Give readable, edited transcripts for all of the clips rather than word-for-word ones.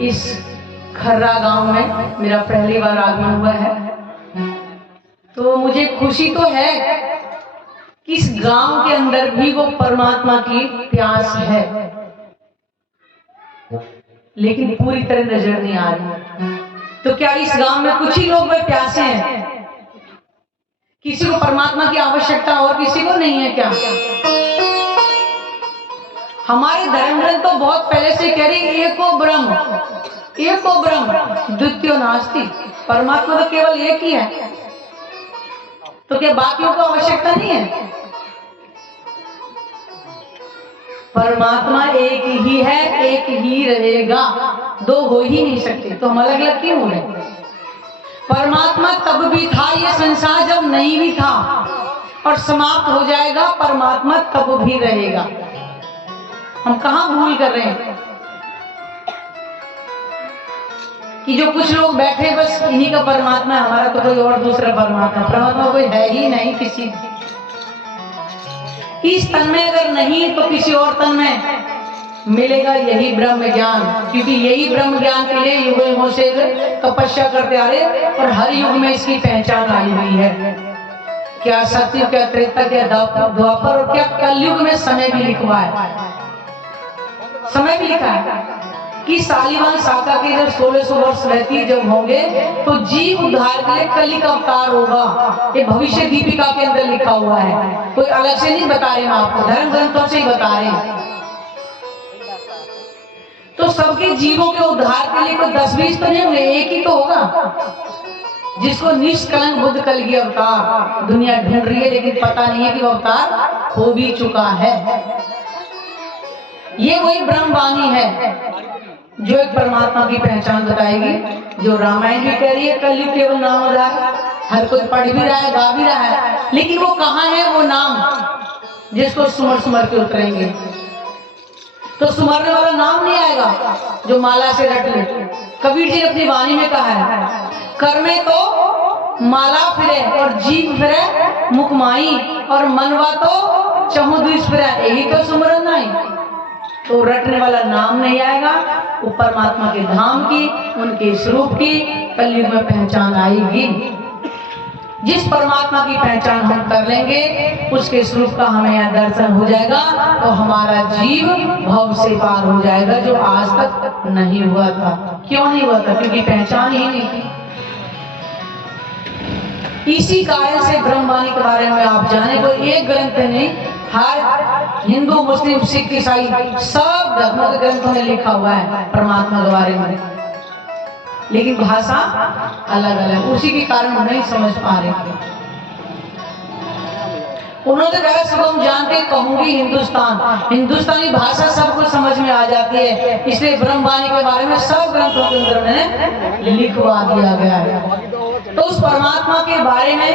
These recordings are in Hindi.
इस खर्रा गांव में मेरा पहली बार आगमन हुआ है, तो मुझे खुशी तो है कि इस गांव के अंदर भी वो परमात्मा की प्यास है, लेकिन पूरी तरह नजर नहीं आ रही। तो क्या इस गांव में कुछ ही लोग वे प्यासे हैं? किसी को परमात्मा की आवश्यकता और किसी को नहीं है क्या? हमारे धर्म ग्रंथ तो बहुत पहले से कह रही एको ब्रह्म द्वितीयो नास्ति, परमात्मा तो केवल एक ही है, तो क्या बाकियों को आवश्यकता नहीं है? परमात्मा एक ही है, एक ही रहेगा, दो हो ही नहीं सकते, तो हम अलग अलग क्यों हो रहे? परमात्मा तब भी था, ये संसार जब नहीं भी था, और समाप्त हो जाएगा, परमात्मा तब भी रहेगा। हम कहां भूल कर रहे हैं कि जो कुछ लोग बैठे बस इन्हीं का परमात्मा है, हमारा तो कोई और दूसरा परमात्मा कोई है ही नहीं। किसी इस तन में अगर नहीं तो किसी और तन में मिलेगा यही ब्रह्म ज्ञान, क्योंकि यही ब्रह्म ज्ञान के लिए युगों युगों से तपस्या करते आ रहे, और हर युग में इसकी पहचान आई हुई है। क्या सत्य, क्या त्रेता, क्या द्वापर, और क्या कलयुग में समय भी लिखवा है। समय भी लिखा है कि शालिवाहन शाखा के जब 1600 वर्ष रहती जब होंगे तो जीव उद्धार के लिए कली का अवतार होगा। ये भविष्य दीपिका के अंदर लिखा हुआ है, कोई अलग से नहीं बता रहे, हम आपको धर्म ग्रंथों से ही बता रहे हैं। तो सबके जीवों के उद्धार के लिए कोई 10-20 तो नहीं होंगे, एक ही तो होगा, जिसको निष्कलंक बुद्ध कलगी अवतार दुनिया ढूंढ रही है, लेकिन पता नहीं है कि वो अवतार हो भी चुका है। ये वही ब्रह्मवाणी है जो एक परमात्मा की पहचान बताएगी, जो रामायण भी कह रही है कलयुग केवल नाम आधार, हर कोई पढ़ भी रहा है, गा भी रहा है, लेकिन वो कहाँ है वो नाम जिसको सुमर सुमर के उतरेंगे? तो सुमरने वाला नाम नहीं आएगा जो माला से रट ले। कबीर जी ने अपनी वाणी में कहा है, कर में तो माला फिरे और जीव फिरे मुखमाई, और मनवा तो चहुद्विष फिरे, यही तो सुमरन नहीं। तो रटने वाला नाम नहीं आएगा, वो परमात्मा के धाम की, उनके स्वरूप की कलयुग में पहचान आएगी। जिस परमात्मा की पहचान हम कर लेंगे, उसके स्वरूप का हमें यहाँ दर्शन हो जाएगा, तो हमारा जीव भव से पार हो जाएगा, जो आज तक नहीं हुआ था। क्यों नहीं हुआ था? क्योंकि पहचान ही नहीं थी। इसी कारण से ब्रह्मवाणी के बारे में आप जाने, कोई एक ग्रंथ नहीं, हर हिंदू, मुस्लिम, सिख, ईसाई सब धर्म के ग्रंथों में लिखा हुआ है परमात्मा के बारे में, लेकिन भाषा अलग अलग, उसी के कारण हम नहीं समझ पा रहे। उन्होंने कहा सब हम जानते, कहूंगी हिंदुस्तानी भाषा सबको समझ में आ जाती है, इसलिए ब्रह्मवाणी के बारे में सब ग्रंथों के अंदर में लिखवा दिया गया है। तो उस परमात्मा के बारे में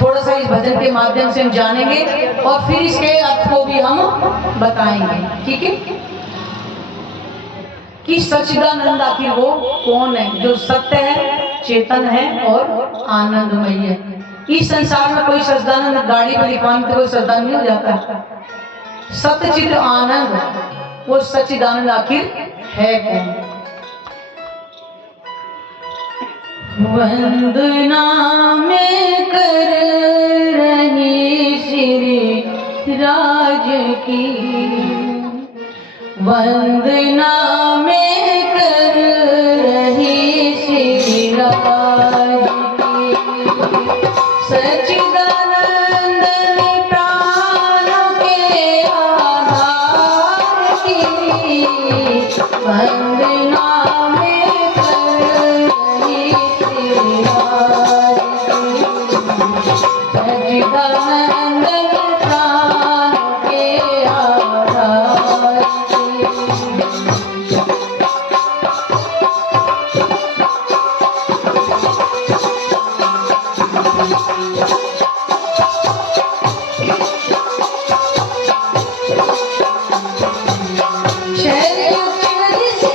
थोड़ा सा इस भजन के माध्यम से हम जानेंगे, और फिर इसके अर्थ को भी हम बताएंगे। ठीक है कि सच्चिदानंद आखिर वो कौन है? जो सत्य है, चेतन है और आनंदमय है। इस संसार में कोई सच्चिदानंद गाड़ी पर लिखवाने तो कोई सच्चिदानंद नहीं हो जाता। सत्यचित आनंद, वो सच्चिदानंद आखिर है कौन? वंदना में कर रही श्री राज की, वंदना में कर रही श्री राज की, सच्चिदानंद प्राणों के आधार की, वंदना शरीर से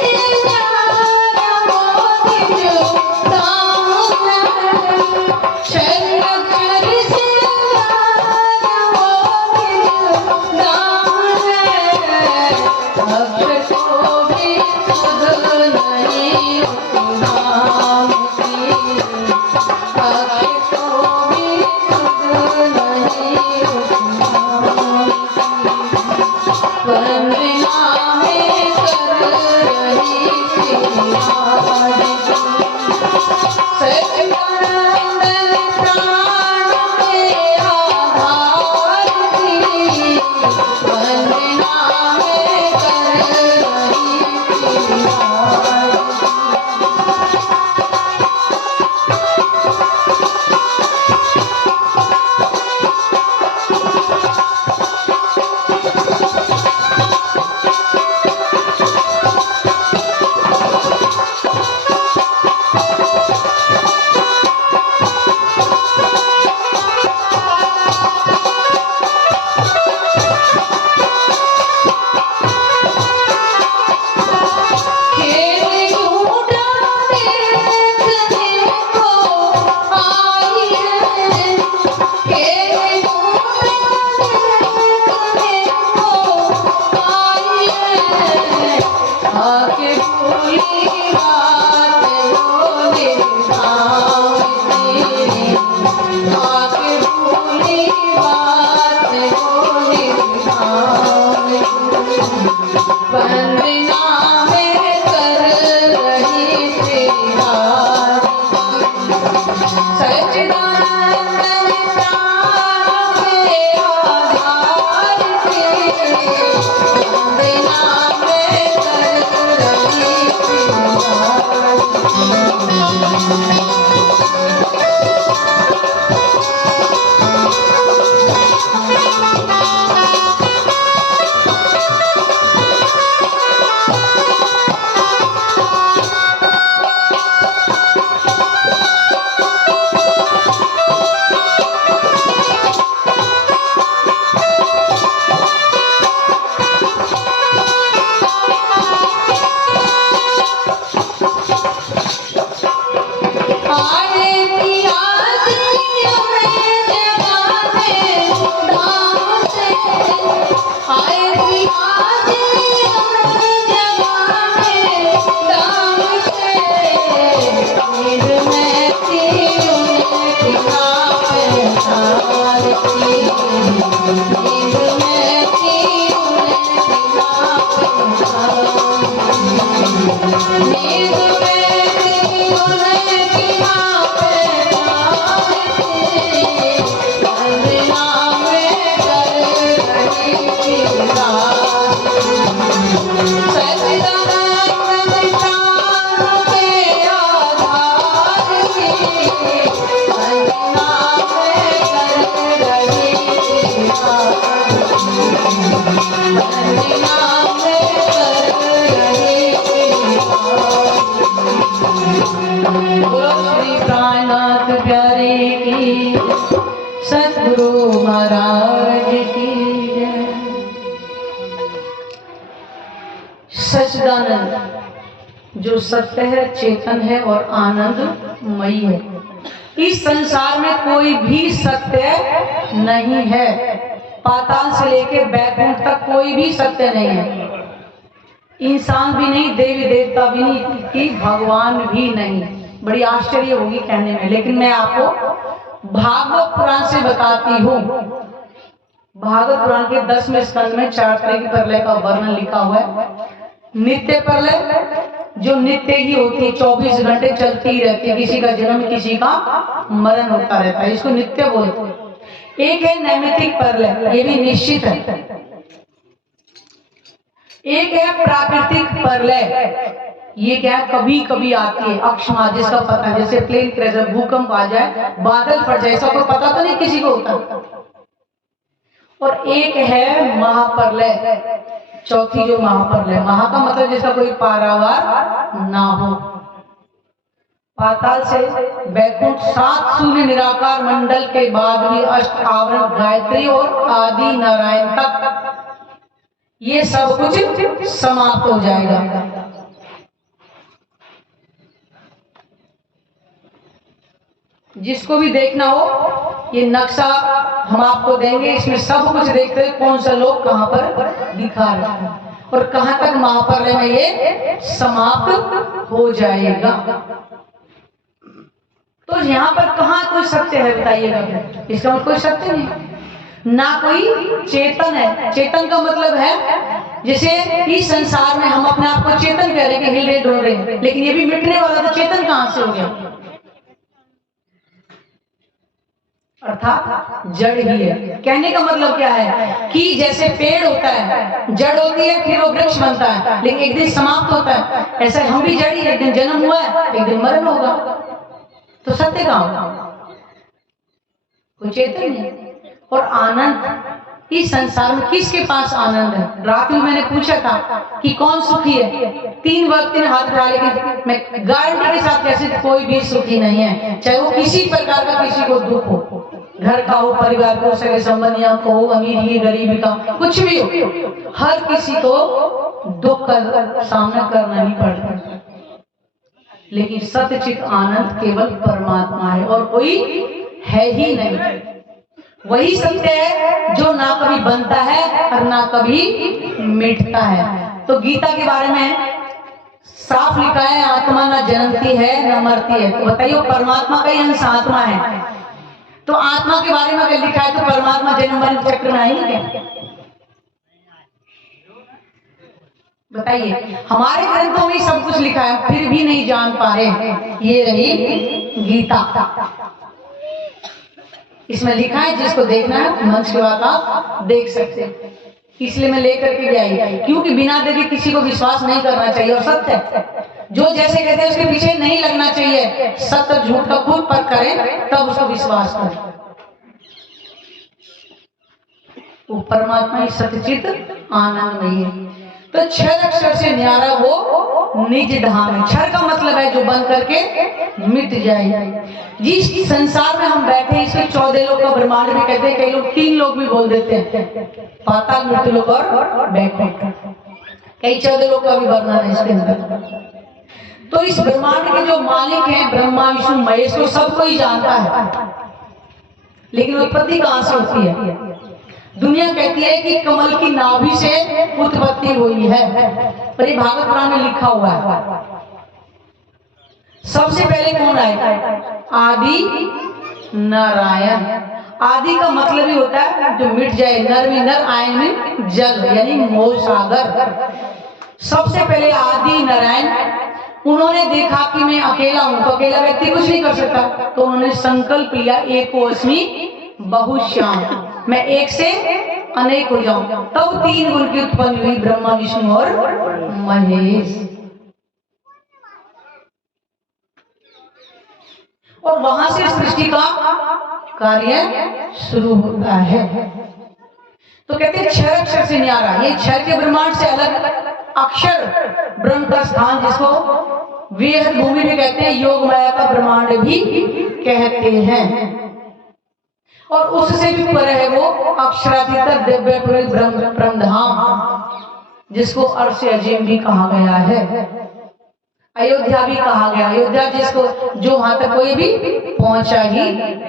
आके भूली बात वो निभाऊंगी, आके भूली बात वो निभाऊंगी। वंदना में कर रही थी रात, सच्चिदानंद प्राण के आधार थे, वंदना में कर रही थी सद्गुरु महाराज की जय। सच्चिदानंद जो सत्य है, चेतन है और आनंदमयी है। इस संसार में कोई भी सत्य नहीं है। पाताल से लेकर बैकुंठ तक कोई भी सत्य नहीं है। इंसान भी नहीं, देवी देवता भी नहीं, कि भगवान भी नहीं। बड़ी आश्चर्य होगी कहने में, लेकिन मैं आपको भागवत पुराण से बताती हूँ। भागवत पुराण के 10वें स्कंद में 4 तरह की प्रलय का वर्णन लिखा हुआ है। नित्य प्रलय जो नित्य ही होती है, 24 घंटे चलती ही रहती है, किसी का जन्म किसी का मरण होता रहता है, इसको नित्य बोलते हैं। एक है नैमित्तिक प्रलय, ये भी निश्चित है। एक है प्राकृतिक प्रलय, ये क्या है, कभी कभी आती है, अकस्मात, जिसका पता है, जैसे प्लेन क्रैश, भूकंप आ जाए, बादल फट जाए, ऐसा कोई पता तो नहीं किसी को होता। और एक है महाप्रलय, चौथी जो महाप्रलय, महा का मतलब जिसका कोई पारावार ना हो। पाताल से बैकुंठ 7 सूर्य निराकार मंडल के बाद भी अष्ट आवरण गायत्री और आदि नारायण तक ये सब कुछ समाप्त हो जाएगा। जिसको भी देखना हो, ये नक्शा हम आपको देंगे, इसमें सब कुछ देखते हैं कौन सा लोग कहां पर दिखा रहे हैं और कहां तक महाप्रलय में ये समाप्त हो जाएगा। तो यहाँ पर कहाँ कोई सत्य है बताइएगा? इसका मतलब कोई सत्य नहीं, ना कोई चेतन है। चेतन का मतलब है जैसे इस संसार में हम अपने आप को चेतन कह रहे हैं कि हिल रहे डोल रहे, लेकिन ये भी मिटने वाला, तो चेतन कहां से हो गया? अर्थात जड़ ही है। कहने का मतलब क्या है कि जैसे पेड़ होता है, जड़ होती है, फिर वो वृक्ष बनता है, लेकिन एक दिन समाप्त होता है। ऐसा हम भी जड़ ही, एक दिन जन्म हुआ है, एक दिन मरण होगा। तो सत्य कहां होगा? कोई चेतन नहीं। और आनंद इस संसार में किसके पास आनंद है? रात में मैंने पूछा था कि कौन सुखी है, 3 व्यक्ति ने हाथ उठाया, लेकिन मैं गारंटी के साथ कैसे कोई भी सुखी नहीं है। चाहे वो किसी प्रकार का किसी को दुख हो, घर का हो, परिवार को, सगे संबंधियों को, अमीरी गरीबी का, कुछ भी हो, हर किसी को दुख का सामना करना ही पड़ता है। लेकिन सत्यचित आनंद केवल परमात्मा है और कोई है ही नहीं। वही सत्य है जो ना कभी बनता है और ना कभी मिटता है। तो गीता के बारे में साफ लिखा है आत्मा न जन्मती है न मरती है। तो बताइए परमात्मा का ही अंश आत्मा है, तो आत्मा के बारे में अगर लिखा है तो परमात्मा जन्म मरण चक्र में आएंगे क्या? बताइए, हमारे ग्रंथों में सब कुछ लिखा है फिर भी नहीं जान पा रहे। ये रही गीता, इसमें लिखा है, जिसको देखना है मंच के बाद आप देख सकते हैं। इसलिए मैं लेकर के भी आई, क्योंकि बिना देखे किसी को विश्वास नहीं करना चाहिए। और सत्य जो जैसे कहते हैं उसके पीछे नहीं लगना चाहिए। सत्य झूठ का खुद परख करें तब उसको विश्वास करें। वो परमात्मा ही सत्यचित आनंदमयी है। तो क्षर अक्षर से न्यारा वो निज धाम है। क्षर का मतलब है जो बन करके मिट जाए। जिस संसार में हम बैठे इसके 14 लोग का ब्रह्मांड भी कहते हैं, कई लोग 3 लोग भी बोल देते हैं, पाताल मृत्यु लोक और वैकुंठ। कई 14 लोग का भी वर्णन है इसके अंदर। तो इस ब्रह्मांड के जो मालिक हैं ब्रह्मा विष्णु महेश को सबको ही जानता है, लेकिन उत्पत्ति कहां से होती है? दुनिया कहती है कि कमल की नाभि से उत्पत्ति हुई है, पर ये भागवत पुराण में लिखा हुआ है। सबसे पहले कौन आए? आदि नारायण। आदि का मतलब ही होता है जो मिट जाए, नर में नर, आयन में जल, यानी मोह सागर। सबसे पहले आदि नारायण, उन्होंने देखा कि मैं अकेला हूं, तो अकेला व्यक्ति कुछ नहीं कर सकता, तो उन्होंने संकल्प लिया एकोस्मि बहुश्याम, मैं एक से अनेक हो जाऊं। तब 3 गुण की उत्पत्ति हुई, ब्रह्मा विष्णु और महेश। और वहां से सृष्टि का कार्य शुरू होता है। तो कहते हैं क्षर अक्षर से न्यारा, ये क्षर के ब्रह्मांड से अलग अक्षर ब्रह्म का स्थान, जिसको वेद भूमि भी कहते हैं, योग माया का ब्रह्मांड भी कहते हैं। और उससे भी पर है वो अक्षरातीत दिव्य ब्रह्मधाम, जिसको अर्श अजीम भी कहा गया है, अयोध्या भी कहा गया। अयोध्या जिसको जो वहां तक कोई भी पहुंचा ही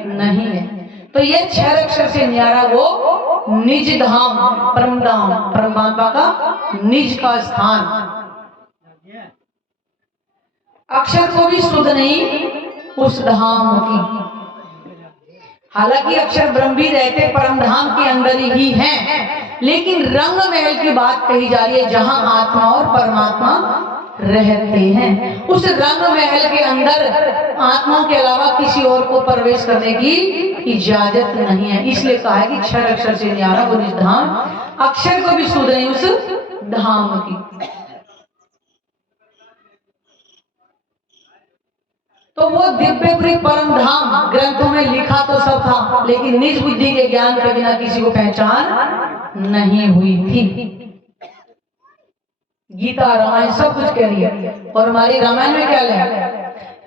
नहीं है। तो ये क्षर अक्षर से न्यारा वो निज धाम, परमधाम, परमात्मा का निज का स्थान। अक्षर को भी सुध नहीं उस धाम की। हालांकि अक्षर ब्रह्म भी रहते परमधाम के अंदर ही हैं, लेकिन रंग महल की बात कही जा रही है जहां आत्मा और परमात्मा रहते हैं। उस रंग महल के अंदर आत्मा के अलावा किसी और को प्रवेश करने की इजाजत नहीं है। इसलिए कहा है कि क्षर अक्षर से न्यारा वो निज धाम, अक्षर को भी सुध नहीं उस धाम की। तो वो दिव्य परम धाम ग्रंथों में लिखा तो सब था, लेकिन निज बुद्धि के ज्ञान के बिना किसी को पहचान नहीं हुई थी। गीता रामायण सब कुछ कह रही है। और हमारी रामायण में क्या है?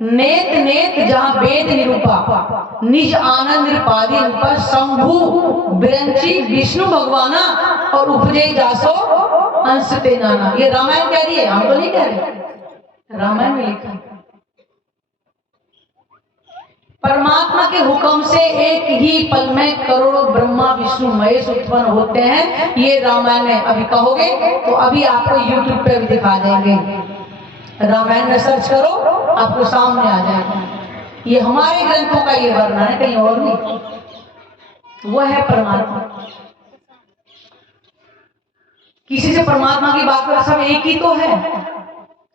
नेत नेत जहां वेद निरूपा, निज आनंद निपादी रूपा, शंभु बिरंची विष्णु भगवाना, और उपजे जासो अंश ते नाना। ये रामायण कह रही है, हम तो नहीं कह रहे, रामायण में लिखा है। परमात्मा के हुक्म से एक ही पल में करोड़ों ब्रह्मा विष्णु महेश उत्पन्न होते हैं। ये रामायण में अभी कहोगे तो अभी आपको YouTube पे भी दिखा देंगे। रामायण में सर्च करो, आपको सामने आ जाएगा। ये हमारे ग्रंथों का ये वर्णन है, कहीं और नहीं। वो है परमात्मा। किसी से परमात्मा की बात करें, सब एक ही तो है,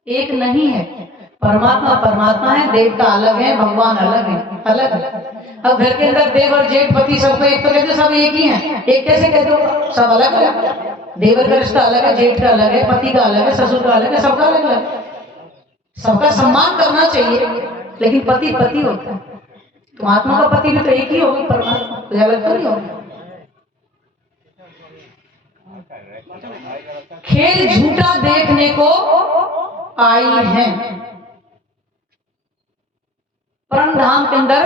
एक नहीं है। परमात्मा परमात्मा है, देवता अलग है, भगवान अलग है, अलग है। अब घर के अंदर देव और जेठ पति सबको एक तो कहते, सब एक ही हैं। एक कैसे कहते हो? सब अलग अलग। देवर का रिश्ता अलग है, जेठ का अलग है, पति का अलग है, ससुर का अलग है, सबका अलग अलग है। सबका सम्मान करना चाहिए, लेकिन पति पति होता है। तो आत्मा का पति भी तो एक ही होगा, परमात्मा कोई अलग तो नहीं होगा। खेल झूठा देखने को आई है। परम धाम के अंदर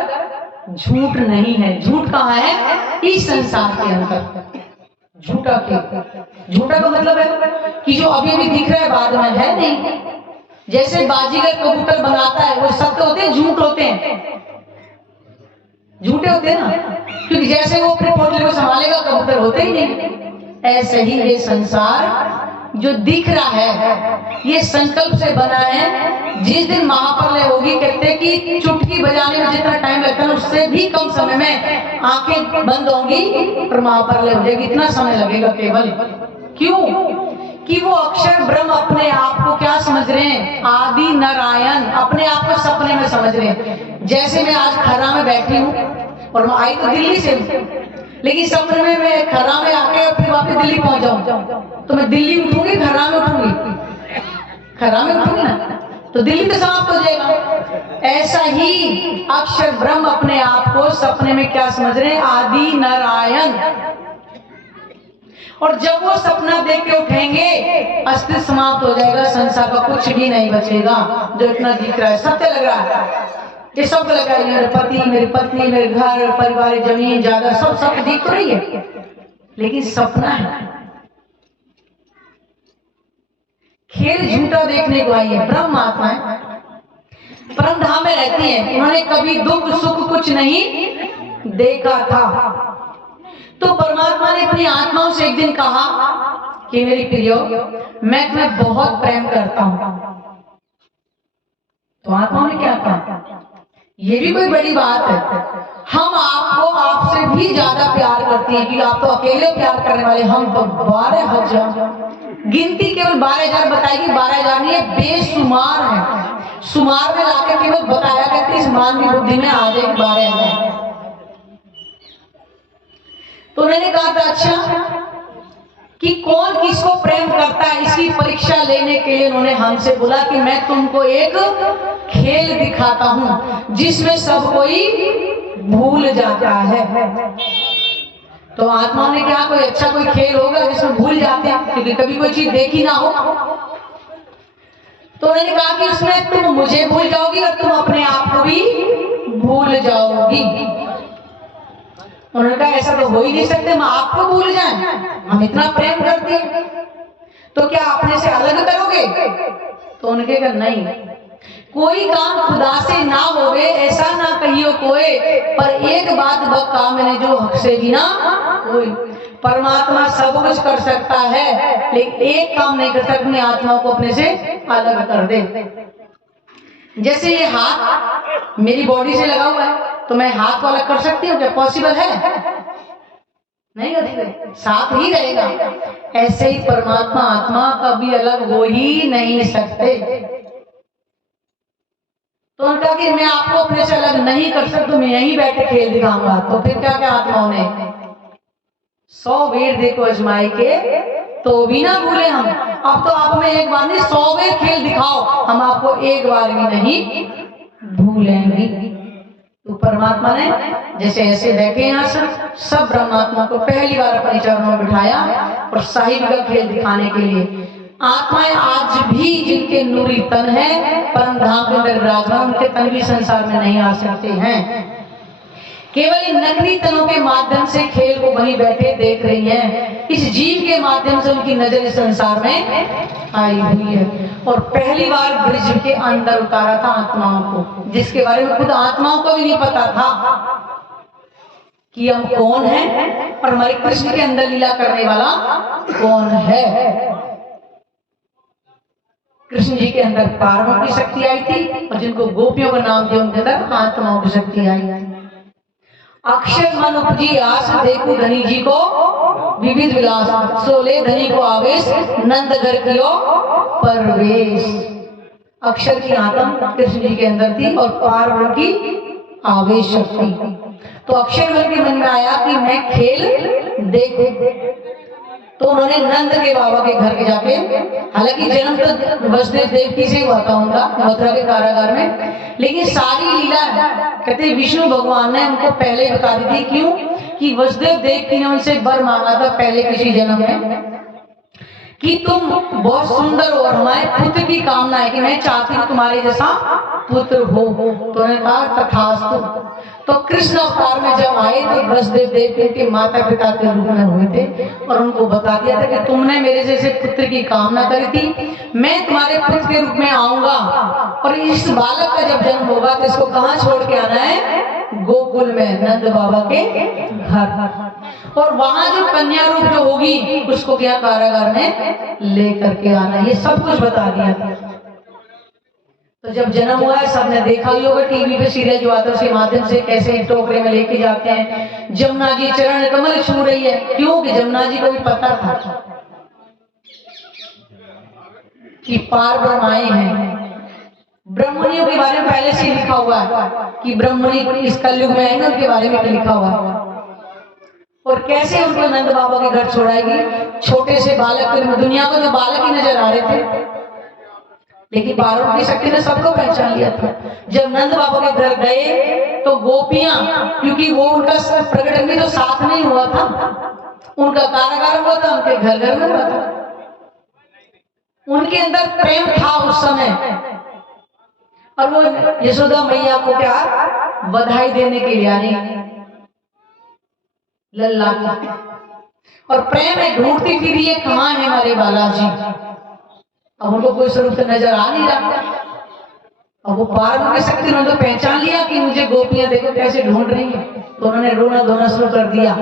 झूठ नहीं है। झूठ कहाँ है? इस संसार के अंदर। झूठा के झूठा का मतलब है कि जो अभी भी दिख रहा है बाद में है नहीं। जैसे बाजीगर कबूतर बनाता है, वो सत्य होते हैं, झूठ होते हैं, झूठे होते हैं ना, क्योंकि जैसे वो अपने पोटली को संभालेगा कबूतर होते ही नहीं। ऐसे ही ये संसार जो दिख रहा है ये संकल्प से बना है। जिस दिन महाप्रलय होगी, कहते हैं कि चुटकी बजाने में जितना टाइम लगता है उससे भी कम समय में आंखें बंद होंगी और महाप्रलय हो जाएगी। इतना समय लगेगा केवल। क्यों? कि वो अक्षर ब्रह्म अपने आप को क्या समझ रहे हैं? आदि नारायण, अपने आप को सपने में समझ रहे हैं। जैसे मैं आज खर्रा में बैठी हूँ और मैं आई तो दिल्ली से, लेकिन सपने में मैं खर्रा में आके फिर वापस दिल्ली पहुंच जाऊं, तो मैं दिल्ली उठूंगी, खर्रा में उठूंगी? खर्रा में उठूंगी ना, तो दिल्ली तो समाप्त हो जाएगा। ऐसा ही अक्षर ब्रह्म अपने आप को सपने में क्या समझ रहे हैं? आदि नारायण। और जब वो सपना देख के उठेंगे, अस्तित्व समाप्त हो जाएगा, संसार का कुछ भी नहीं बचेगा। जो इतना दिख रहा है, सत्य लग रहा है, ये सब लगा है, मेरे पति, मेरी पत्नी, मेरे घर परिवार, जमीन जायदाद, सब दिख तो रही है, लेकिन सपना है। खेल झूठा देखने को आई है। ब्रह्म आत्माएं परम धाम में रहती हैं, उन्होंने कभी दुख सुख कुछ नहीं देखा था। तो परमात्मा ने अपनी आत्माओं से एक दिन कहा कि मेरी प्रियो, मैं तुम्हें बहुत प्रेम करता हूं। तो आत्माओं ने क्या कहा? ये भी कोई बड़ी बात है, हम आपको आपसे भी ज्यादा प्यार करती हैं, क्योंकि आप तो अकेले प्यार करने वाले, हम तो 12,000। गिनती केवल 12,000 बताएगी, 12,000 नहीं है, बेशुमार है। सुमार में लाकर केवल बताया करती, इस मानवी बुद्धि में आ जाएगी 12,000। तो उन्होंने कहा था अच्छा कि कौन किसको प्रेम करता है, इसकी परीक्षा लेने के लिए उन्होंने हमसे बोला कि मैं तुमको एक खेल दिखाता हूं जिसमें सब कोई भूल जाता है। तो आत्माओं ने क्या, कोई अच्छा कोई खेल होगा जिसमें भूल जाते हैं, क्योंकि कभी कोई चीज देखी ना हो। तो उन्होंने कहा कि उसमें तुम मुझे भूल जाओगी और तुम अपने आप को भी भूल जाओगी। उन्होंने कहा ऐसा तो हो ही नहीं सकते, हम आपको भूल जाएं, हम इतना प्रेम करते हैं, तो क्या अपने से अलग करोगे? तो उनके कहा नहीं, कोई काम खुदा से ना होवे ऐसा ना कहियो कोई, पर एक बात बका मैंने जो हक से भी ना कोई। परमात्मा सब कुछ कर सकता है, लेकिन एक काम नहीं कर सकता, अपनी आत्मा को अपने से अलग कर दे। जैसे ये हाथ मेरी बॉडी से लगा हुआ है, तो मैं हाथ को अलग कर सकती हूँ? क्या पॉसिबल है? नहीं होती, साथ ही रहेगा। ऐसे ही परमात्मा आत्मा कभी अलग हो ही नहीं सकते। तो उनका कि मैं आपको अपने से अलग नहीं कर सकता, तो मैं यहीं बैठे खेल दिखाऊंगा। तो फिर क्या क्या आत्माओं ने 100 वेद देखो अजमाई के, तो भी ना भूले हम। अब तो आप हमें एक बार नहीं 100 वेद खेल दिखाओ, हम आपको एक बार भी नहीं भूलेंगे। तो परमात्मा ने जैसे ऐसे बैठे यहाँ सब ब्रह्मात्मा को पहली बार अपने चरणों में बिठाया और साहिब का खेल दिखाने के लिए। आत्माएं आज भी जिनके नूरी तन है, परम धाम के अंदर विराजमान, उनके तन भी संसार में नहीं आ सकते हैं। केवल इन नकली तनों के माध्यम से खेल को वहीं बैठे देख रही हैं। इस जीव के माध्यम से उनकी नजर इस संसार में आई हुई है। और पहली बार ब्रिज के अंदर उतारा था आत्माओं को, जिसके बारे में खुद आत्माओं को भी नहीं पता था कि हम कौन हैं और हमारे कृष्ण के अंदर लीला करने वाला कौन है। कृष्ण जी के अंदर पार्वती की शक्ति आई थी, और जिनको गोपियों का नाम दिया उनके अंदर आत्माओं की शक्ति आई। अक्षर मन उपजी आस, देखो धनी जी को विविध विलास, सोले धनी को आवेश, नंद घर कियो परवेश। अक्षर की आत्मा कृष्ण जी के अंदर थी और पार्वती की आवेश शक्ति। तो अक्षर मन के मन में आया कि मैं खेल देखूं। तो उन्होंने नंद के बाबा के घर के जाके, हालांकि जन्म तो वसुदेव देवकी से हुआ था उनका, मथुरा के कारागार में, लेकिन सारी लीला कहते विष्णु भगवान ने उनको पहले बता दी थी। क्यों? कि वसुदेव देवकी ने उनसे वर मांगा था पहले किसी जन्म में कि तुम बहुत सुंदर हो और हमारे पुत्र की कामना है कि मैं चाहती हूँ तुम्हारे जैसा पुत्र हो। तो उन्होंने कहा तथास्तु। तो कृष्ण अवतार में जब आए तो वसुदेव देवकी के माता पिता के रूप में हुए थे और उनको बता दिया था कि तुमने मेरे जैसे पुत्र की कामना करी थी, मैं तुम्हारे पुत्र के रूप में आऊंगा और इस बालक का जब जन्म होगा तो इसको कहाँ छोड़ के आना है? गोकुल में नंद बाबा के घर। और वहां जो कन्या रूप जो होगी उसको क्या कारागार में लेकर के आना, ये सब कुछ बता दिया था। तो जब जन्म हुआ है सबने देखा ही होगा टीवी पे सीरियल जो आता है उसके माध्यम से कैसे टोकरे में लेके जाते हैं। जमुना जी चरण कमल छू रही है, क्योंकि जमुना जी को भी पता था कि पार ब्रह्माएं हैं। ब्रह्मणियों के बारे में पहले से लिखा हुआ है कि ब्रह्मणि इस कलयुग में आएंगे, उनके बारे में लिखा हुआ है। और कैसे उनको नंद बाबा के घर छोड़ाएगी। छोटे से बालक के, दुनिया को तो बालक ही नजर आ रहे थे, लेकिन पार्वती शक्ति ने सबको पहचान लिया था। जब नंद बाबा के घर गए तो गोपियां, क्योंकि वो उनका प्रकट भी तो साथ नहीं हुआ था, उनका कारागार हुआ था, उनके घर घर में हुआ था। उनके अंदर प्रेम था उस समय, और वो यशोदा मैया को क्या बधाई देने के लिए आनी लल्ला की, और प्रेम है ढूंढती फिर ये कहाँ है हमारे बालाजी। अब उनको कोई स्वरूप से नजर आ नहीं रहा। अब वो पार्वती शक्ति ने तो पहचान लिया कि मुझे गोपियां देखो कैसे ढूंढ रही हैं, तो उन्होंने रोना धोना शुरू कर दिया।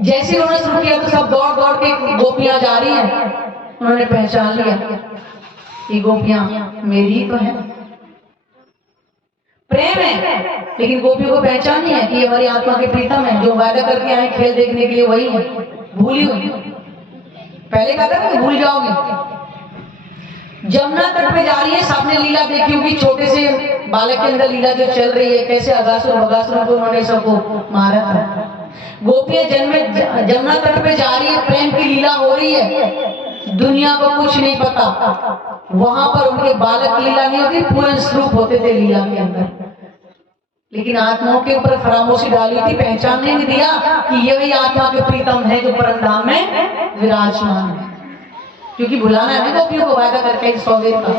जैसे रोना शुरू किया तो सब दौड़ दौड़ के गोपियां जा रही हैं। उन्होंने पहचान लिया ये गोपियां मेरी तो है। प्रेम है, लेकिन गोपियों को पहचान नहीं है कि ये हमारी आत्मा के प्रीतम है, जो वादा करके आए खेल देखने के लिए वही है। भूली हुई पहले कहा था ना भूल जाओगे। जमुना तट पे जा रही है, सबने लीला देखी होगी, छोटे से बालक के अंदर लीला जो चल रही है, कैसे अगासुर बगासुर को उन्होंने सबको मारा था। गोपियां जमुना तट पे जा रही है, प्रेम की लीला हो रही है, दुनिया को कुछ नहीं पता। वहां पर उनके बालक की लीला नहीं होती, पूर्ण स्वरूप होते थे लीला के अंदर। लेकिन आत्माओं के ऊपर फरामोशी डाली थी, पहचानने नहीं दिया कि ये वही आत्मा के प्रीतम है जो परम धाम में विराजमान है। क्योंकि बुलाना है गोपियों को वादा करके सौदे का।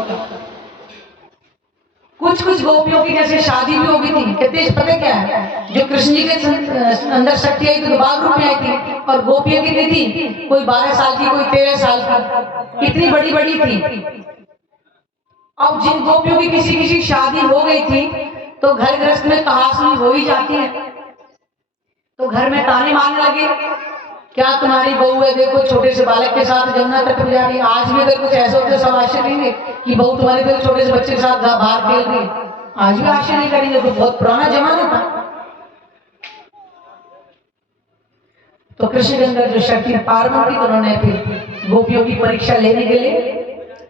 कुछ कुछ गोपियों की जैसे शादी भी हो गई थी, कहते पता क्या है, जो कृष्ण जी के अंदर शक्ति आई थी तो बाल रूप में आई थी, और गोपियों की थी कोई 12 साल की, कोई 13 साल की, इतनी बड़ी बड़ी थी। अब जिन गोपियों की किसी किसी शादी हो गई थी तो घर गृहस्थ में कहासुनी हो ही जाती है, तो घर में ताने मारने लगे, क्या तुम्हारी बहू है, देखो छोटे से बालक के साथ जमुना तट पर जा रही है। आज भी अगर कुछ ऐसा होता है सब आश्चर्य करेंगे कि बहू तुम्हारी देखो छोटे से बच्चे के साथ बाहर खेल रही है, आज भी आश्चर्य नहीं करेंगे, तो बहुत पुराना जमाना था। तो कृष्ण के अंदर जो शक्ति पार्वती, तो उन्होंने फिर गोपियों की परीक्षा लेने के लिए,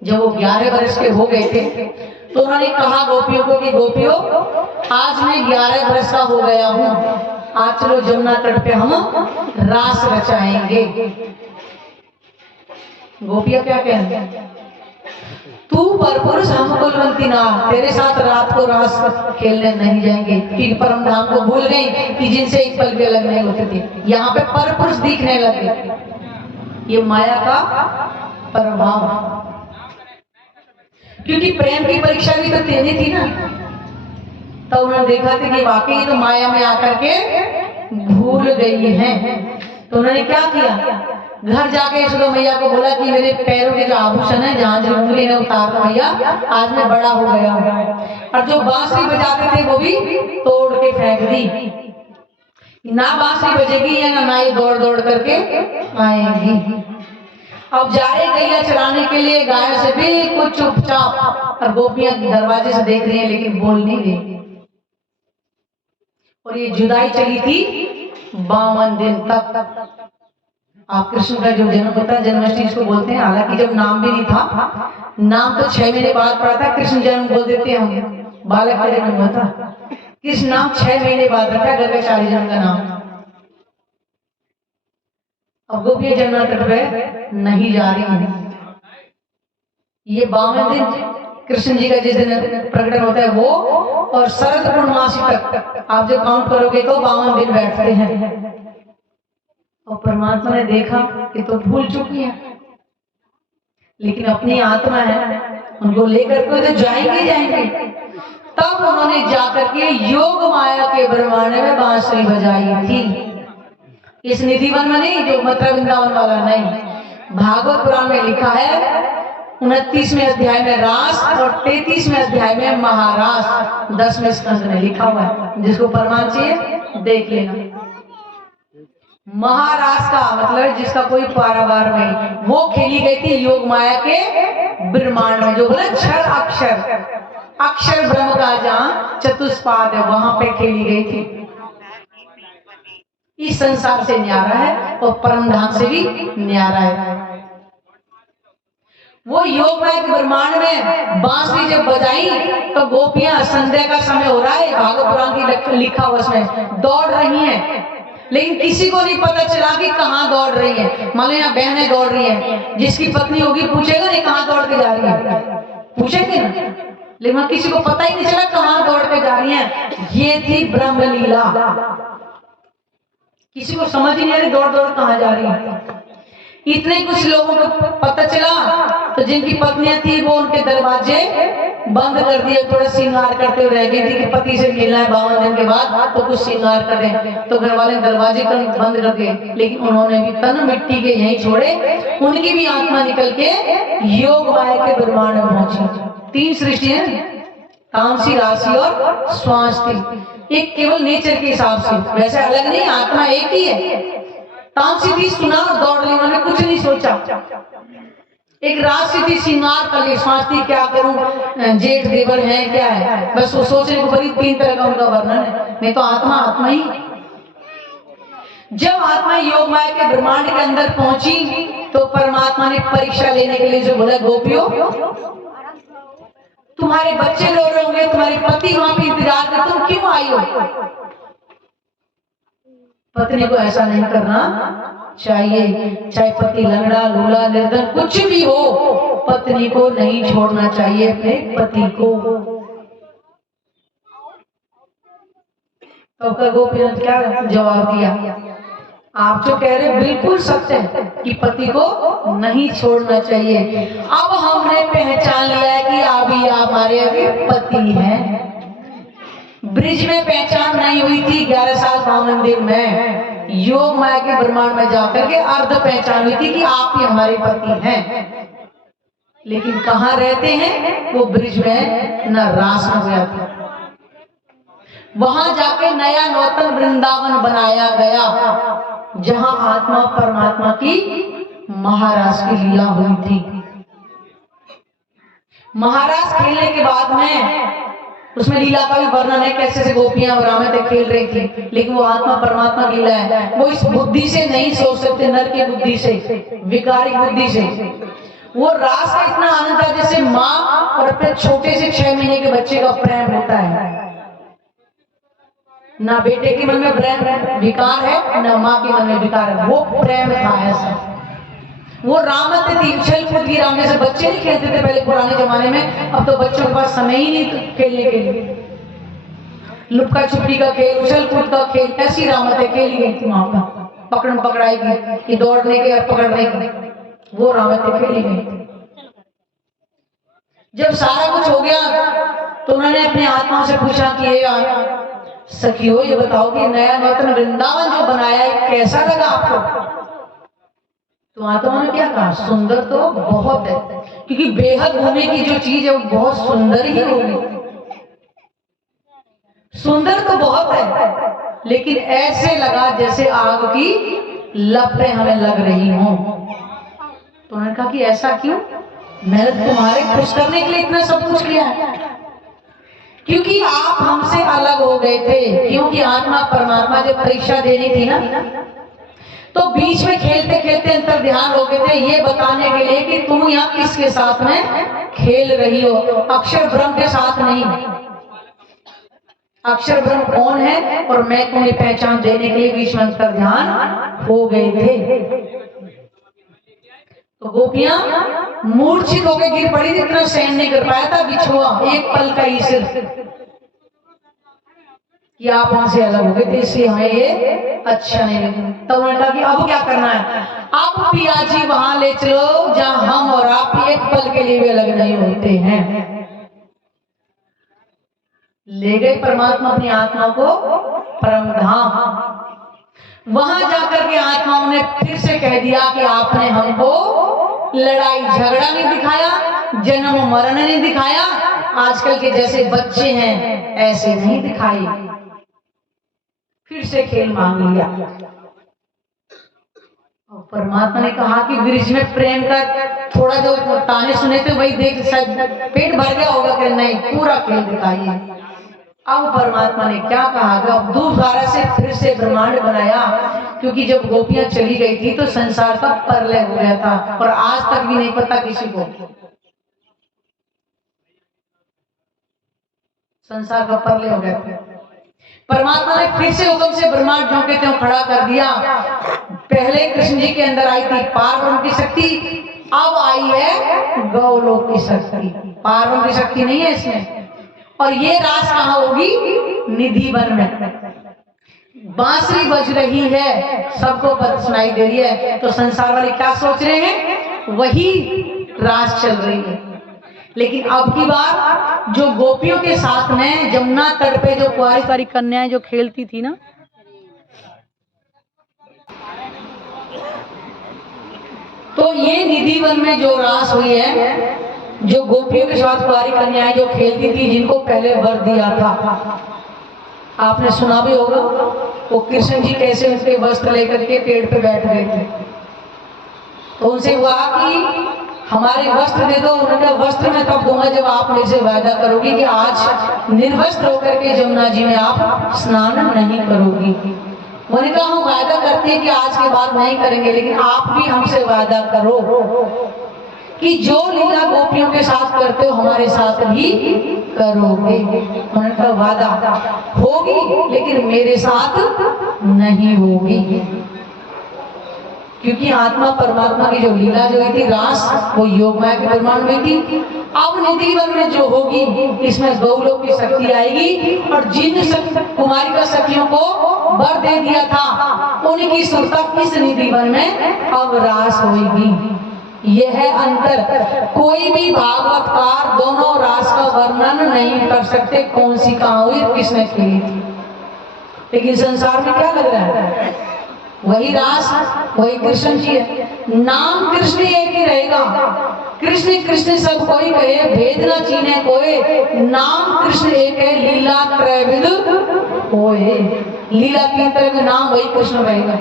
जब वो 11 वर्ष के हो गए थे तो उन्होंने कहा गोपियों को कि गोपियों आज मैं 11 वर्ष का हो गया हूँ, आज चलो जमुना तट पे हम रास रचाएंगे। गोपियां क्या कहेंगे, तू परपुरुष हम कुलवंती ना, तेरे साथ रात को रास खेलने नहीं जाएंगे, क्योंकि परम धाम को भूल गई कि जिनसे एक पल भी अलग नहीं होते थे। यहाँ पे परपुरुष दिखने लगे, ये माया का प्रभाव, क्योंकि प्रेम की परीक्षा भी तो देनी थी ना। तो उन्होंने देखा था कि वाकई तो माया में आकर के भूल गई हैं। तो उन्होंने क्या किया, घर जाके यशोदा मैया को बोला कि मेरे पैरों के जो आभूषण है, जहाँ जो उंगली है उतार दो मैया, आज मैं बड़ा हो गया हूँ। और जो बांसुरी बजाते थे वो भी तोड़ के फेंक दी, ना बांसुरी बजेगी या ना नाई दौड़ दौड़ करके आएगी। अब जा रहे गैया चराने के लिए, गायों से बिल्कुल चुपचाप, और गोपियां दरवाजे से देख रही हैं लेकिन बोल नहीं रही। और ये जुदाई चली थी 52 दिन तक। आप कृष्ण का जो जन्म होता है, जन्माष्टमी इसको बोलते हैं, हालांकि जब नाम भी नहीं था, नाम तो 6 महीने बाद पड़ा था। कृष्ण जन्म बोल देते हैं हम, बालक का जन्म हुआ था, कृष्ण नाम 6 महीने बाद रखा, गर्भाचार्य जन्म का नाम। अब गोपियां जमुना तट पे नहीं जा रही हैं। ये 52 दिन कृष्ण जी का जिस दिन प्रकटन होता है वो, और शरद पूर्णमासी तक आप जो काउंट करोगे तो 52 दिन बैठते हैं। और परमात्मा ने देखा कि तो भूल चुकी है, लेकिन अपनी आत्मा है, उनको लेकर के तो जाएंगे जाएंगे। तब उन्होंने जाकर के योग माया के ब्रह्मांड में बांसुरी बजाई थी। इस निधिवन में नहीं, जो मथुरा वृंदावन वाला नहीं, भागवत पुराण में लिखा है 29वें अध्याय में रास और 33वें अध्याय में महारास 10वें स्कंद में लिखा हुआ है। जिसको प्रमाण चाहिए देख लेना। महारास का मतलब है जिसका कोई पारावार नहीं, वो खेली गई थी योग माया के ब्रह्मांड में। जो बोला क्षर अक्षर, अक्षर ब्रह्म का जहां चतुष्पाद है वहां पे खेली गई थी। इस संसार से न्यारा है और परमधाम से भी न्यारा है। वो योग माया के ब्रह्मांड में बांसुरी जब बजाई तो गोपियां, संध्या का समय हो रहा है, भागवत पुराण की लिखा हुआ उसमें दौड़ रही हैं, लेकिन किसी को नहीं पता चला कि कहाँ दौड़ रही है। मान लो यहाँ बहनें दौड़ रही हैं, जिसकी पत्नी होगी पूछेगा नहीं कहाँ दौड़ के जा रही है, पूछेंगे ना, लेकिन किसी को पता ही नहीं चला कहाँ दौड़ के जा रही है। ये थी ब्रह्मलीला, किसी को समझ ही नहीं आ रही दौड़ दौड़ कहाँ जा रही है। इतने कुछ लोगों को पता चला तो जिनकी पत्नियां थी वो उनके दरवाजे बंद कर दिए, थोड़ा श्रृंगार करते हुए रह गई थी कि पति से मिलना है 52 दिन के बाद तो कुछ श्रृंगार कर दें, तो घर वाले दरवाजे बंद कर दिए। लेकिन उन्होंने भी तन मिट्टी के यहीं छोड़े, उनकी भी आत्मा निकल के योग माया के ब्रह्मांड में पहुंची। 3 सृष्टि है, तामसी, राशि और स्वास्थ्य। एक केवल नेचर के हिसाब से, वैसे अलग नहीं, आत्मा एक ही है। तामसी थी सुना और दौड़ ली, उन्होंने कुछ नहीं सोचा। एक राशि थी श्रृंगार कर ली, स्वास्थ्य क्या करूं, जेठ देवर है क्या है, बस वो सोचने को बड़ी 3 तरह का उनका वर्णन है। नहीं तो आत्मा आत्मा ही। जब आत्मा योग माया के ब्रह्मांड के अंदर पहुंची तो परमात्मा ने परीक्षा लेने के लिए जो बोला, गोपियों तुम्हारे बच्चे रो रहे होंगे, तुम्हारे पति वहां पे इंतजार कर, तुम क्यों आई हो? पत्नी को ऐसा नहीं करना चाहिए, चाहे पति लंगड़ा, लूला, निर्धन कुछ भी हो, पत्नी को नहीं छोड़ना चाहिए अपने पति को। तो गोपी ने क्या जवाब दिया? आप जो कह रहे हैं बिल्कुल सत्य है कि पति को नहीं छोड़ना चाहिए। अब हमने पहचान लिया है कि अभी हमारे अभी पति हैं। ब्रिज में पहचान नहीं हुई थी, 11 साल 52 दिन में योग माया के ब्रह्मांड में जाकर के अर्ध पहचान हुई थी कि आप ही हमारे पति हैं। लेकिन कहाँ रहते हैं? वो ब्रिज में न रास हो गया था, वहां जाके नया नूतन वृंदावन बनाया गया जहां आत्मा परमात्मा की महारास की लीला हुई थी। महारास खेलने के बाद में उसमें लीला का भी वर्णन है, कैसे से गोपियां और रामते खेल रही थी, लेकिन वो आत्मा परमात्मा की लीला है। वो इस बुद्धि से नहीं सोच सकते, नर की बुद्धि से, विकारिक बुद्धि से। वो रास का इतना आनंद था जैसे माँ और अपने छोटे से 6 महीने के बच्चे का प्रेम होता है। ना बेटे के मन में प्रेम विकार है, ना माँ के मन में विकार है, वो प्रेम था ऐसा। वो रामते थी, उछल कूद की राम, जैसे बच्चे नहीं खेलते थे पहले पुराने जमाने में, अब तो बच्चों के पास समय ही नहीं खेलने के लिए। लुक्का छुपी का खेल, उछल कूद का खेल, ऐसी रामते खेली गई थी वहां पर, पकड़ पकड़ाई की, दौड़ने के और पकड़ने की, वो रामते खेली गई थी। जब सारा कुछ हो गया तो उन्होंने अपने आत्मा से पूछा कि ये सखियो ये बताओ कि नया नूतन वृंदावन जो बनाया है कैसा लगा आपको? तो आत्मा ने क्या कहा? सुंदर तो बहुत है, क्योंकि बेहद होने की जो चीज है वो बहुत सुंदर ही होगी। सुंदर तो बहुत है, लेकिन ऐसे लगा जैसे आग की लपटें हमें लग रही हो। तो उन्होंने कहा कि ऐसा क्यों? मैंने तुम्हारे खुश करने के लिए इतना सब कुछ किया है, क्योंकि आप हमसे अलग हो गए थे। क्योंकि आत्मा परमात्मा जब परीक्षा देनी थी ना, तो बीच में खेलते खेलते अंतर ध्यान हो गए थे, ये बताने के लिए कि तुम यहाँ किसके साथ में खेल रही हो, अक्षर ब्रह्म के साथ नहीं। अक्षर ब्रह्म कौन है और मैं तुम्हें पहचान देने के लिए बीच में अंतर ध्यान हो गए थे। तो गोपियां मूर्छित होकर गिर पड़ी थी, इतना सहन नहीं कर पाया था बिछुआ, एक पल का ही सिर्फ, कि आप हमसे अलग हो गए थे, इसलिए हमें ये अच्छा नहीं लगा। तो उन्होंने कहा कि अब क्या करना है? आप पिया जी वहां ले चलो जहां हम और आप एक पल के लिए भी अलग नहीं होते हैं। ले गए परमात्मा अपनी आत्मा को परमधाम। वहां जाकर के आत्माओं ने फिर से कह दिया कि आपने हमको लड़ाई झगड़ा नहीं दिखाया, जन्म मरण नहीं दिखाया, आजकल के जैसे बच्चे हैं ऐसे नहीं दिखाई। फिर से खेल मांग लिया। परमात्मा ने कहा कि ब्रिज में प्रेम का थोड़ा जो ताने सुने थे वही देख शायद पेट भर गया होगा कि नहीं, पूरा खेल दिखाइए। अब परमात्मा ने क्या कहा कि अब दोबारा से फिर से ब्रह्मांड बनाया, क्योंकि जब गोपियां चली गई थी तो संसार का प्रलय हो गया था और आज तक भी नहीं पता किसी को संसार का प्रलय हो गया था। परमात्मा ने फिर से हुक्म से ब्रह्मांड ज्यों के त्यों खड़ा कर दिया। पहले कृष्ण जी के अंदर आई थी पार्वती की शक्ति, अब आई है गौलोक की शक्ति। पार्वती की शक्ति नहीं है इसमें। और ये रास कहाँ होगी? निधि वन में। बांसुरी बज रही है, सबको सुनाई दे रही है, तो संसार वाले क्या सोच रहे हैं? वही रास चल रही है। लेकिन अब की बार जो गोपियों के साथ में जमुना तट पे जो कुंवारी कन्याएं जो खेलती थी ना, तो ये निधि वन में जो रास हुई है, जो गोपियों के साथ कुंवारी कन्याएं जो खेलती थी, जिनको पहले वर दिया था, आपने सुना भी होगा। वो कृष्ण जी कैसे उनके वस्त्र लेकर के पेड़ पे बैठ गए थे, तो उनसे कहा कि हमारे वस्त्र दे दो। उन्होंने कहा वस्त्र में तब दूंगा जब आप मेरे से वायदा करोगी कि आज निर्वस्त्र होकर के जमुना जी में आप स्नान नहीं करोगी। उन्होंने कहा हम वायदा करते हैं कि आज के बाद नहीं करेंगे, लेकिन आप भी हमसे वायदा करो कि जो लीला गोपियों के साथ करते हो हमारे साथ भी करोगे। उन्होंने कहा वादा होगी, लेकिन मेरे साथ नहीं होगी, क्योंकि आत्मा परमात्मा की जो लीला जो हुई थी रास, वो योग माया के ब्रह्मांड में थी। अब निधि वन में जो होगी इसमें गौलोक की शक्ति आएगी, और जिन कुमारिका सखियों को वर दे दिया था उनकी सुरता इस निधि वन में अब रास होगी। यह है अंतर। कोई भी भागवतकार दोनों रास का वर्णन नहीं कर सकते, कौन सी कहाँ हुई, किसने खेली थी। लेकिन संसार में क्या लग रहा है? वही रास, वही कृष्ण जी है। नाम कृष्ण एक ही रहेगा। कृष्ण कृष्ण सब कोई कहे, भेद न चीने कोई, नाम कृष्ण एक है, लीला त्रैविध होए। लीला तीन तरह के नाम, वही कृष्ण रहेगा।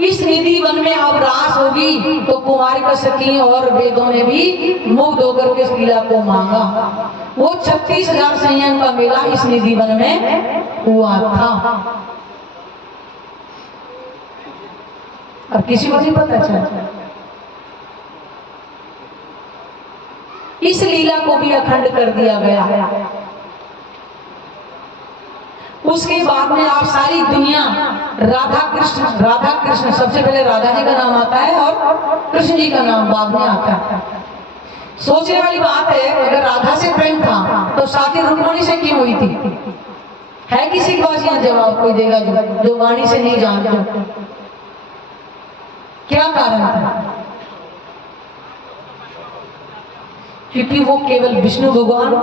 इस निधि वन में अब रास होगी, तो कुमारिका सखी और वेदों ने भी मुग्ध होकर के इस लीला को मांगा। वो 36,000 संयम का मेला इस निधि वन में हुआ था। अब किसी को नहीं पता चला। इस लीला को भी अखंड कर दिया गया। उसके बाद में आप सारी दुनिया राधा कृष्ण सबसे पहले राधा जी का नाम आता है और कृष्ण जी का नाम बाद में आता है। सोचने वाली बात है, अगर राधा से प्रेम था तो शादी रुक्मिणी से क्यों हुई थी? है किसी के पास यहाँ जवाब कोई देगा जो वाणी से नहीं जानते? क्या कारण था? क्योंकि वो केवल विष्णु भगवान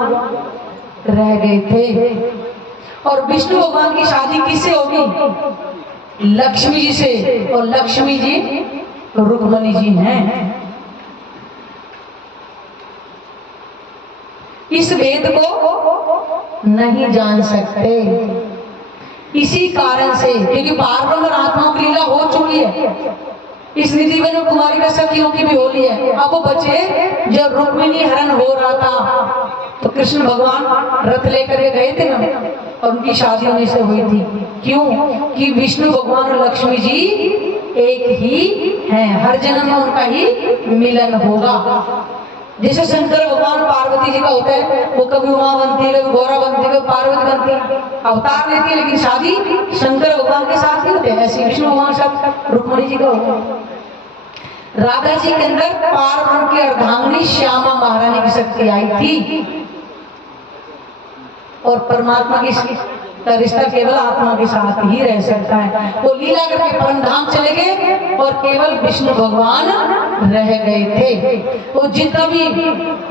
रह गए थे, और विष्णु भगवान की शादी किससे होगी? लक्ष्मी जी से, और लक्ष्मी जी रुक्मिणी जी हैं। इस वेद को नहीं जान सकते, इसी कारण से, क्योंकि बार बार आत्माओं की लीला हो चुकी है। इस निधि में कुमारिका सखियों की भी होली है। अब वो बचे, जब रुक्मिणी हरण हो रहा था तो कृष्ण भगवान रथ लेकर के गए थे ना, और उनकी शादी होने से हुई थी। क्यों? कि विष्णु भगवान और लक्ष्मी जी एक ही हैं, हर जन्म में उनका ही मिलन होगा। जैसे शंकर भगवान पार्वती जी का होता है, वो कभी उमा बनती है, कभी गौरा बनती है, कभी पार्वती बनती है, अवतार लेती है, लेकिन शादी शंकर भगवान के साथ ही होते हैं। ऐसे विष्णु भगवान साथ रुक्मिणी जी का होगा। राधा जी के अंदर पार्वती की अर्धांगिनी श्यामा महारानी की शक्ति आई थी, और परमात्मा का रिश्ता केवल आत्मा के साथ ही रह सकता है। वो लीला करके परमधाम चले गए और केवल विष्णु भगवान रह गए थे। वो जितना भी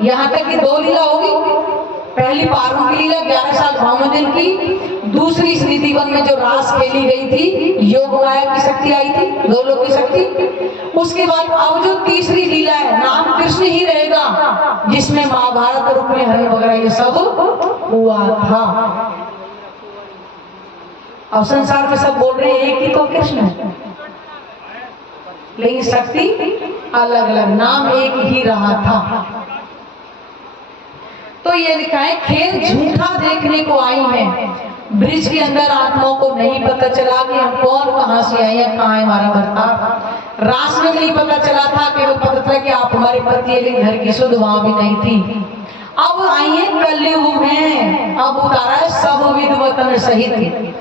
यहाँ तक की 2 लीला होगी, पहली पार्वती की लीला 11 साल भावमंदिर की, दूसरी श्रीदिवन में जो रास खेली गई थी, योग माया की शक्ति आई थी, गोलोक की शक्ति। उसके बाद अब जो तीसरी लीला है, नाम कृष्ण ही रहेगा, जिसमें महाभारत रूप में हरण वगैरह ये सब हुआ था। अब संसार में सब बोल रहे हैं एक ही तो कृष्ण है, लेकिन शक्ति अलग अलग, नाम एक ही रहा था। तो ये लिखा है खेल झूठा देखने को आई है, ब्रिज के अंदर आत्माओं को नहीं पता चला कि हम कौन, कहां से आए हैं, कहां है हमारा बर्ताव। रास में नहीं पता चला था, केवल पता था कि आप हमारे पति, लेकिन घर की शुद्ध वहां भी नहीं थी। अब आई है कलयुग में, अब उतारा है सब विध वतन सहित।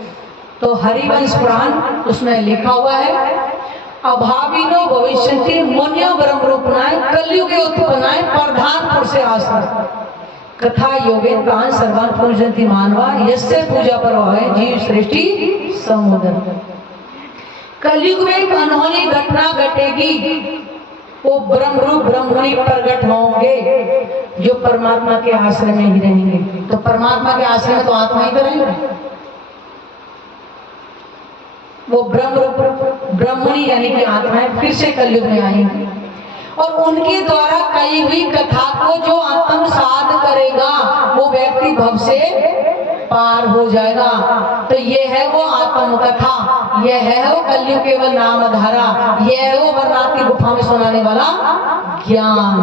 तो हरिवंश पुराण उसमें लिखा हुआ है, अभाविनो भविष्यन्ति मुन्यो ब्रह्म रूपनाय कलयुगे उत्पन्नाय प्रधान पुरुषे आश्रम कथा योगे तान सर्वान पूजन्ति मानवा यस्य पूजा पर है जीव सृष्टि समुद्र। कलयुग में एक अनहोनी घटना घटेगी, वो ब्रह्म रूप ब्रह्मणी प्रकट होंगे जो परमात्मा के आश्रय में ही रहेंगे। तो परमात्मा के आश्रय में तो आत्मा ही तो रहेंगे, वो ब्रह्म रूप ब्रह्मणी यानी कि आत्माएं फिर से कलयुग में आएंगी और उनके द्वारा कही हुई कथा को जो आत्मसात करेगा वो व्यक्ति भव से पार हो जाएगा। तो ये है वो आत्म कथा, ये है वो कलयुग केवल नाम धारा, ये है वो बरनाथ की गुफा में सुनाने वाला ज्ञान।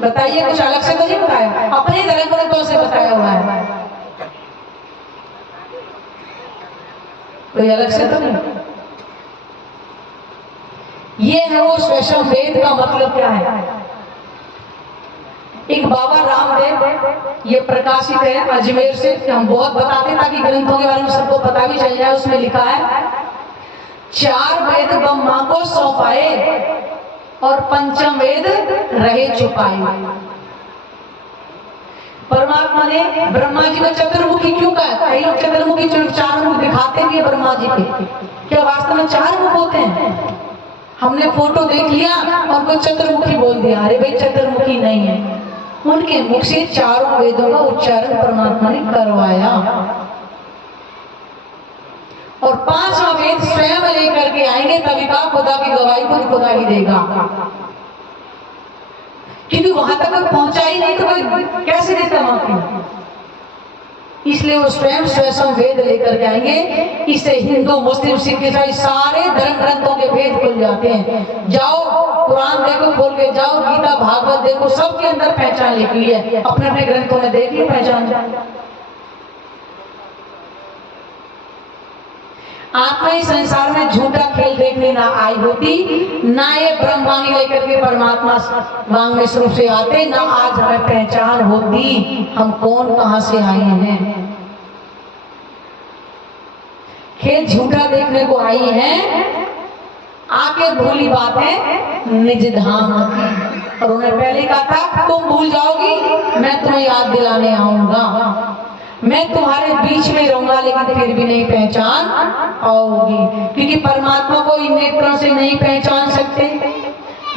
बताइए कुछ अलग से तो नहीं बताया, अपने धर्म ग्रंथों से बताया हुआ है, कोई अलग से तो नहीं। ये है वो स्वयं वेद का मतलब क्या है। एक बाबा रामदेव ये प्रकाशित है अजमेर से, हम बहुत बताते ताकि ग्रंथों के बारे में सबको पता भी चल जाए। उसमें लिखा है 4 वेद ब्रह्मा को सौंपाए और पंचम वेद रहे छुपाए। परमात्मा ने ब्रह्मा जी को चतुर्मुखी क्यों कहा? कई लोग चतुर्मुखी 4 मुख दिखाते भी है ब्रह्मा जी के, क्या वास्तव में 4 मुख होते हैं? हमने फोटो देख लिया और कोई चतुर्मुखी बोल दिया, अरे भाई चतुर्मुखी नहीं है। उनके मुख से 4 वेदों का उच्चारण परमात्मा ने करवाया और 5वां वेद स्वयं लेकर के आएंगे, तभी का खुदा की गवाही खुद खुदा ही देगा, क्योंकि वहां तक कोई पहुंचा ही नहीं तो कोई कैसे देता वहां। इसलिए वो स्वयं वेद लेकर के आएंगे। इससे हिंदू मुस्लिम सिख ईसाई सारे धर्म ग्रंथों के भेद खुल जाते हैं। जाओ कुरान देखो खोल के, जाओ गीता भागवत देखो, सबके अंदर पहचान लिखी है, अपने अपने ग्रंथों में देख ली पहचान। आत्मा इस संसार में झूठा खेल देखने ना आई होती, ना ये ब्रह्म वाणी लेकर के परमात्मा वांग में स्वरूप से आते, ना आज हमें पहचान होती हम कौन कहां से आए हैं। खेल झूठा देखने को आई है, आके भूली बात है निज धाम। और उन्हें पहले कहा था तुम भूल जाओगी, मैं तुम्हें याद दिलाने आऊंगा, मैं तुम्हारे बीच में रहूंगा, लेकिन फिर भी नहीं पहचान पाओगी, क्योंकि परमात्मा को इन नेत्रों से नहीं पहचान सकते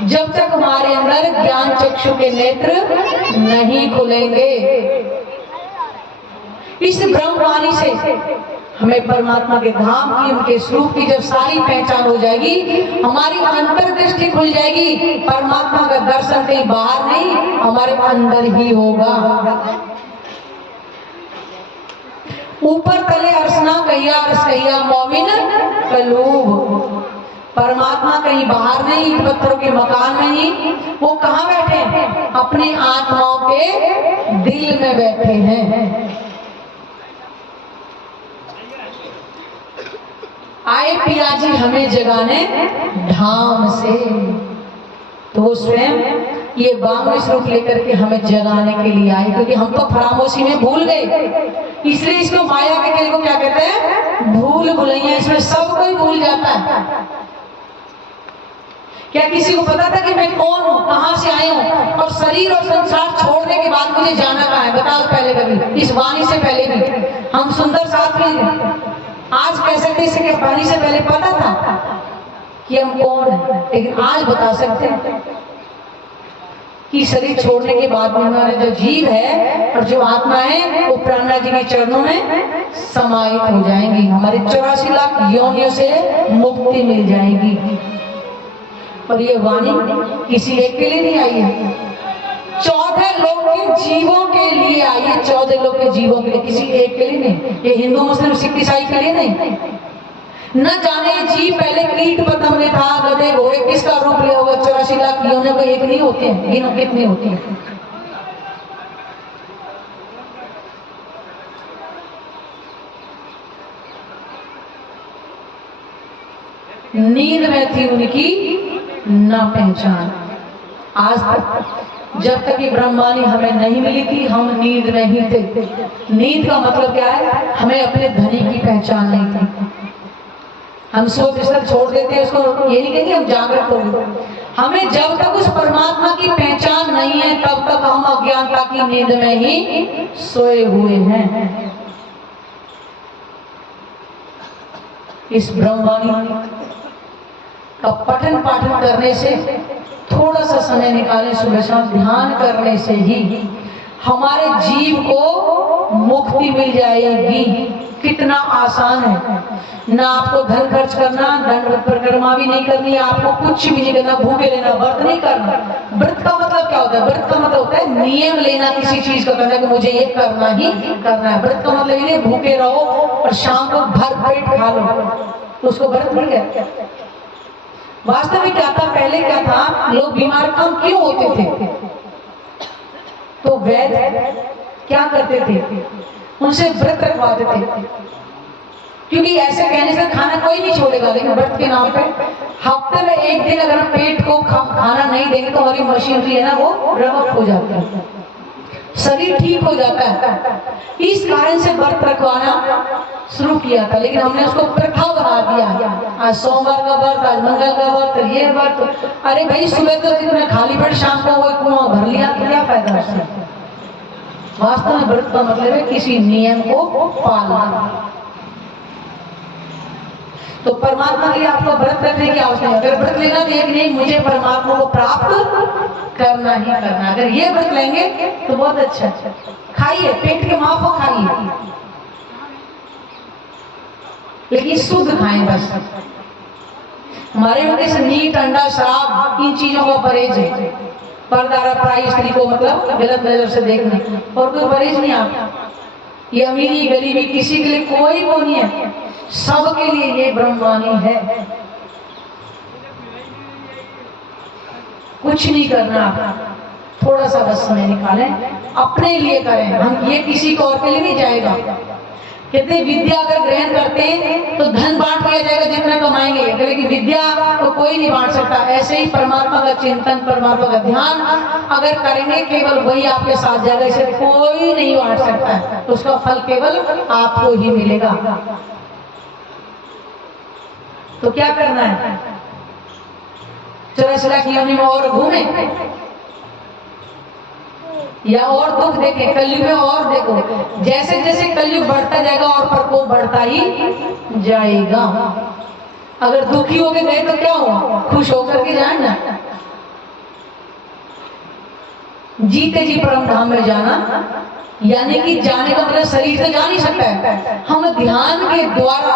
जब तक हमारे अंदर ज्ञान चक्षु के नेत्र नहीं खुलेंगे। इस ब्रह्मवाणी से हमें परमात्मा के धाम की, उनके स्वरूप की जब सारी पहचान हो जाएगी, हमारी अंतर्दृष्टि खुल जाएगी। परमात्मा का दर्शन कहीं बाहर नहीं, हमारे अंदर ही होगा। ऊपर तले अर्शना कहिया अर्श कहिया मोमिन कलूब। परमात्मा कहीं बाहर नहीं, पत्थरों के मकान में नहीं, वो कहाँ बैठे हैं? अपनी आत्माओं के दिल में बैठे हैं। आए पिया जी हमें जगाने धाम से, तो वो स्वयं ये बांग्य स्वरूप लेकर के हमें जगाने के लिए आए, क्योंकि हम तो फरामोशी में भूल गए। इसलिए इसको माया के खेल को क्या कहते हैं? भूल भुलैया। इसमें सब कोई भूल जाता है। क्या किसी को पता था कि मैं कौन हूँ, कहां से आया हूँ, और शरीर और संसार छोड़ने के बाद मुझे जाना कहाँ है? बताओ पहले कभी, इस वाणी से पहले भी हम सुंदर साथ में आज कह सकते इसके वाणी से पहले पता था कि हम कौन है, लेकिन आज बता सकते हैं। कि शरीर छोड़ने के बाद में हमारे जो जीव है और जो आत्मा है वो प्राणनाथ जी के चरणों में समाहित हो जाएंगी। हमारे 84 लाख योनियों से मुक्ति मिल जाएगी। और ये वाणी किसी एक के लिए नहीं आई है, 14 लोग के जीवों के लिए आई है। 14 लोग के जीवों के लिए, किसी एक के लिए नहीं। ये हिंदू मुस्लिम सिख ईसाई के लिए नहीं। न जाने जीव पहले कीट पतंग में था, गधे घोड़े किसका रूप लिया होगा। 84 लाख योनियों को एक नहीं होते हैं, गिनो कितनी होती है। नींद में थी उनकी न पहचान। आज तक जब तक ये ब्रह्मवाणी हमें नहीं मिली थी, हम नींद में ही थे। नींद का मतलब क्या है, हमें अपने धनी की पहचान नहीं थी। हम सोच बिस्तर छोड़ देते हैं, उसको ये नहीं कहेंगे हम जागृत हो गए। हमें जब तक उस परमात्मा की पहचान नहीं है तब तक हम अज्ञानता की नींद में ही सोए हुए हैं। इस ब्रह्मवाणी का पठन पाठन करने से, थोड़ा सा समय निकालें सुबह शाम ध्यान करने से ही हमारे जीव को मुक्ति मिल जाएगी। कितना आसान है। ना आपको धन खर्च करना, दंड परिक्रमा भी नहीं करनी, आपको कुछ भी नहीं करना, भूखे लेना, व्रत नहीं करना। व्रत का मतलब क्या होता है? व्रत का मतलब होता है नियम लेना किसी चीज का, करना कि मुझे ये करना ही करना है। व्रत का मतलब ये भूखे रहो और शाम को भर पेट खा लो, उसको व्रत नहीं कहते। वास्तव में क्या था, पहले क्या था, लोग बीमार कम क्यों होते थे? तो वैद्य क्या करते थे, उनसे व्रत रखवाते थे। क्योंकि ऐसे कहने से खाना कोई नहीं छोड़ेगा, लेकिन व्रत के नाम पे हफ्ते में एक दिन अगर हम पेट को खाना नहीं देंगे तो हमारी मशीनरी है ना वो रवक हो जाती है, शरीर ठीक हो जाता है। इस कारण से व्रत रखवाना शुरू किया था, लेकिन हमने उसको प्रथा बना दिया। आज सोमवार का व्रत, आज मंगल का व्रत, ये व्रत। अरे भाई सुबह तो जितना खाली पेट शाम को वो कुआं भर लिया तो क्या फायदा उससे। वास्तव में व्रत का मतलब है किसी नियम को पालना। तो परमात्मा के लिए आपको व्रत रखने की आवश्यकता है। अगर व्रत लेना तो एक नहीं, मुझे परमात्मा को प्राप्त करना ही करना। अगर ये व्रत लेंगे तो बहुत अच्छा। खाइए, पेट के माफ हो खाइए, लेकिन शुद्ध खाएं बस। हमारे वजह से मीट, अंडा, शराब, इन चीजों का परहेज है। पर्दा पराई स्त्री को मतलब गलत नजर से देखना, और कोई परहेज नहीं। आप ये अमीरी गरीबी किसी के लिए कोई वो नहीं है, सबके लिए ये ब्रह्मवाणी है। कुछ नहीं करना, थोड़ा सा बस समय निकालें, अपने लिए करें। हम ये किसी को और के लिए नहीं जाएगा। कहते विद्या अगर ग्रहण करते हैं तो धन बांट दिया जाएगा जितना कमाएंगे, लेकिन विद्या को कोई नहीं बांट सकता। ऐसे ही परमात्मा का चिंतन, परमात्मा का ध्यान अगर करेंगे केवल वही आपके साथ जाएगा, इसे कोई नहीं बांट सकता है। तो उसका फल केवल आपको ही मिलेगा। तो क्या करना है, 84 लाख योनि में और घूमे या और दुख देखें, कलयुग में और देखो। जैसे जैसे कलयुग बढ़ता जाएगा और प्रकोप बढ़ता ही जाएगा। अगर दुखी होकर गए तो क्या हो, खुश होकर के जाए ना। जीते जी परम धाम में जाना, यानी कि जाने का मतलब शरीर से जा नहीं सकता है। हम ध्यान के द्वारा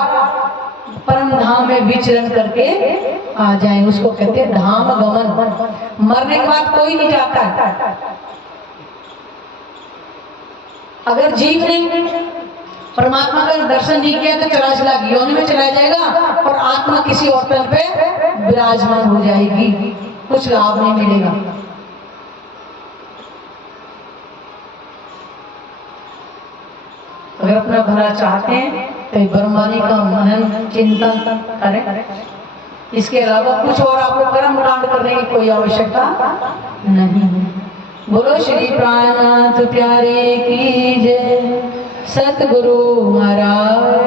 परम धाम में विचरण करके आ जाए, उसको कहते हैं धाम गमन। मरने के बाद कोई नहीं जाता है। अगर जीव ने परमात्मा का दर्शन नहीं किया तो 84 लाख योनि में चला जाएगा और आत्मा किसी और तल पे विराजमान हो जाएगी, कुछ लाभ नहीं मिलेगा। अगर अपना भला चाहते हैं तो ब्रह्मवाणी का मनन चिंतन करें। इसके अलावा कुछ और आपको कर्म कांड करने की कोई आवश्यकता नहीं है। बोलो श्री प्राणनाथ प्यारे की जय, सतगुरु महाराज।